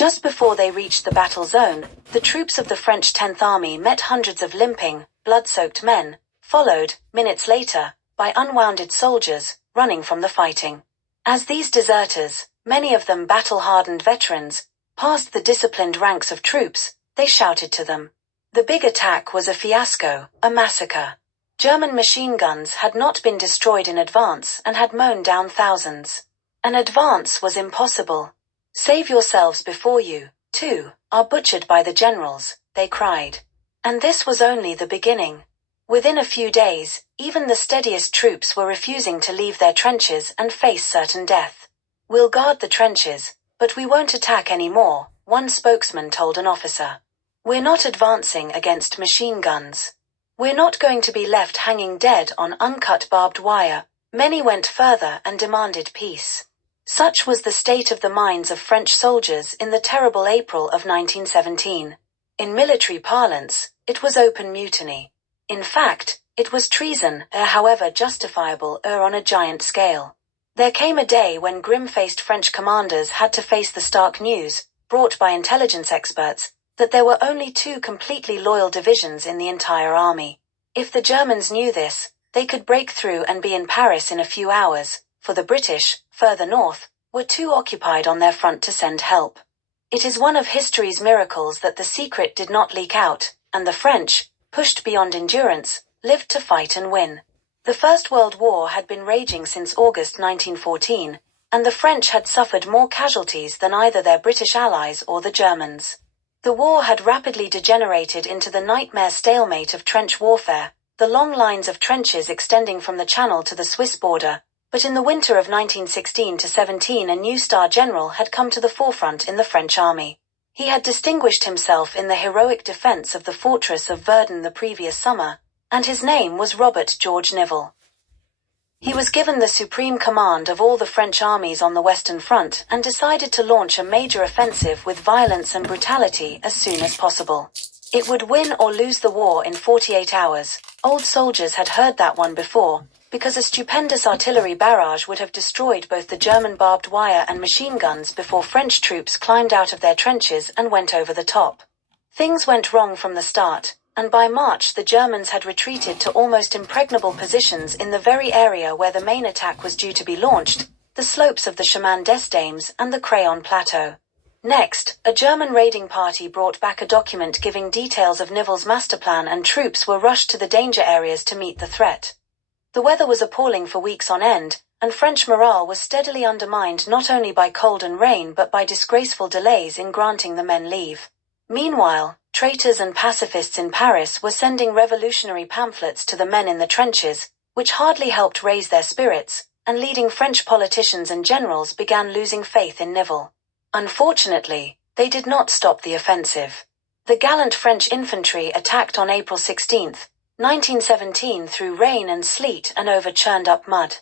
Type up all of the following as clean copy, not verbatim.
Just before they reached the battle zone, the troops of the French 10th Army met hundreds of limping, blood-soaked men, followed, minutes later, by unwounded soldiers, running from the fighting. As these deserters, many of them battle-hardened veterans, passed the disciplined ranks of troops, they shouted to them. The big attack was a fiasco, a massacre. German machine guns had not been destroyed in advance and had mown down thousands. An advance was impossible. Save yourselves before you, too, are butchered by the generals, they cried. And this was only the beginning. Within a few days, even the steadiest troops were refusing to leave their trenches and face certain death. We'll guard the trenches, but we won't attack anymore, one spokesman told an officer. We're not advancing against machine guns. We're not going to be left hanging dead on uncut barbed wire. Many went further and demanded peace. Such was the state of the minds of French soldiers in the terrible April of 1917. In military parlance, it was open mutiny. In fact, it was treason, however justifiable, on a giant scale. There came a day when grim-faced French commanders had to face the stark news, brought by intelligence experts, that there were only 2 completely loyal divisions in the entire army. If the Germans knew this, they could break through and be in Paris in a few hours, for the British, further north, were too occupied on their front to send help. It is one of history's miracles that the secret did not leak out, and the French, pushed beyond endurance, lived to fight and win. The First World War had been raging since August 1914, and the French had suffered more casualties than either their British allies or the Germans. The war had rapidly degenerated into the nightmare stalemate of trench warfare, the long lines of trenches extending from the Channel to the Swiss border, but in the winter of 1916-17 a new star general had come to the forefront in the French army. He had distinguished himself in the heroic defense of the fortress of Verdun the previous summer, and his name was Robert George Nivelle. He was given the supreme command of all the French armies on the Western Front and decided to launch a major offensive with violence and brutality as soon as possible. It would win or lose the war in 48 hours. Old soldiers had heard that one before, because a stupendous artillery barrage would have destroyed both the German barbed wire and machine guns before French troops climbed out of their trenches and went over the top. Things went wrong from the start, and by March the Germans had retreated to almost impregnable positions in the very area where the main attack was due to be launched, the slopes of the Chemin des Dames and the Crayon Plateau. Next, a German raiding party brought back a document giving details of Nivelle's master plan, and troops were rushed to the danger areas to meet the threat. The weather was appalling for weeks on end, and French morale was steadily undermined not only by cold and rain but by disgraceful delays in granting the men leave. Meanwhile, traitors and pacifists in Paris were sending revolutionary pamphlets to the men in the trenches, which hardly helped raise their spirits, and leading French politicians and generals began losing faith in Nivelle. Unfortunately, they did not stop the offensive. The gallant French infantry attacked on April 16, 1917 through rain and sleet and over churned-up mud.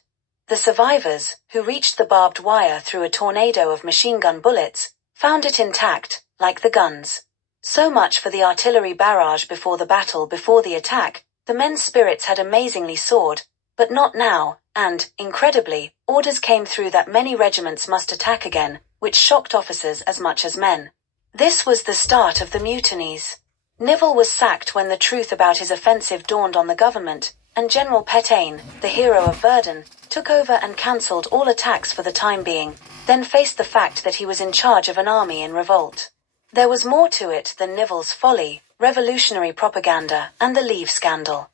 The survivors, who reached the barbed wire through a tornado of machine gun bullets, found it intact, like the guns. So much for the artillery barrage before the battle. Before the attack, the men's spirits had amazingly soared, but not now, and, incredibly, orders came through that many regiments must attack again, which shocked officers as much as men. This was the start of the mutinies. Nivelle was sacked when the truth about his offensive dawned on the government, and General Petain, the hero of Verdun, took over and cancelled all attacks for the time being, then faced the fact that he was in charge of an army in revolt. There was more to it than Nivelle's folly, revolutionary propaganda, and the leave scandal.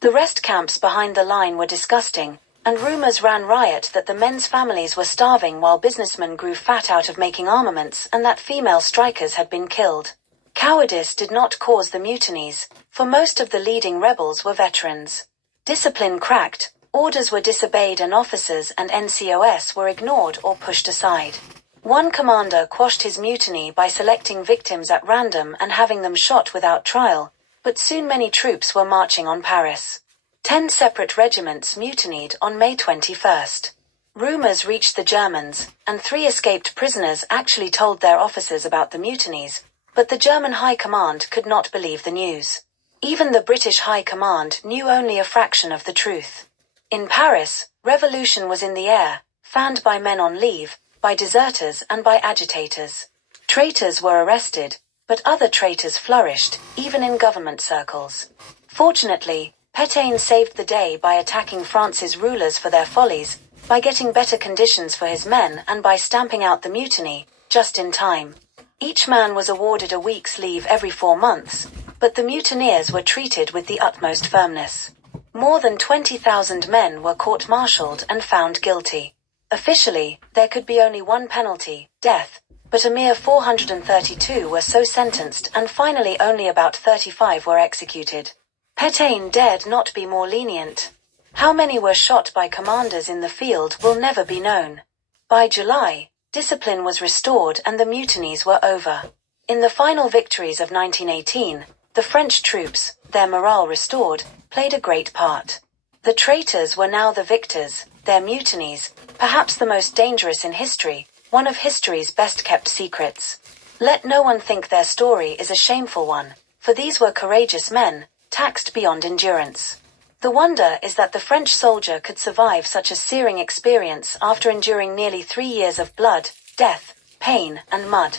The rest camps behind the line were disgusting, and rumors ran riot that the men's families were starving while businessmen grew fat out of making armaments and that female strikers had been killed. Cowardice did not cause the mutinies, for most of the leading rebels were veterans. Discipline cracked, orders were disobeyed, and officers and NCOS were ignored or pushed aside. One commander quashed his mutiny by selecting victims at random and having them shot without trial, but soon many troops were marching on Paris. 10 separate regiments mutinied on May 21. Rumors reached the Germans, and 3 escaped prisoners actually told their officers about the mutinies, but the German High Command could not believe the news. Even the British High Command knew only a fraction of the truth. In Paris, revolution was in the air, fanned by men on leave, by deserters and by agitators. Traitors were arrested, but other traitors flourished, even in government circles. Fortunately, Petain saved the day by attacking France's rulers for their follies, by getting better conditions for his men and by stamping out the mutiny, just in time. Each man was awarded a week's leave every 4 months, but the mutineers were treated with the utmost firmness. More than 20,000 men were court-martialed and found guilty. Officially, there could be only one penalty, death, but a mere 432 were so sentenced and finally only about 35 were executed. Petain dared not be more lenient. How many were shot by commanders in the field will never be known. By July, discipline was restored and the mutinies were over. In the final victories of 1918, the French troops, their morale restored, played a great part. The traitors were now the victors, their mutinies, perhaps the most dangerous in history, one of history's best-kept secrets. Let no one think their story is a shameful one, for these were courageous men, taxed beyond endurance. The wonder is that the French soldier could survive such a searing experience after enduring nearly 3 years of blood, death, pain, and mud.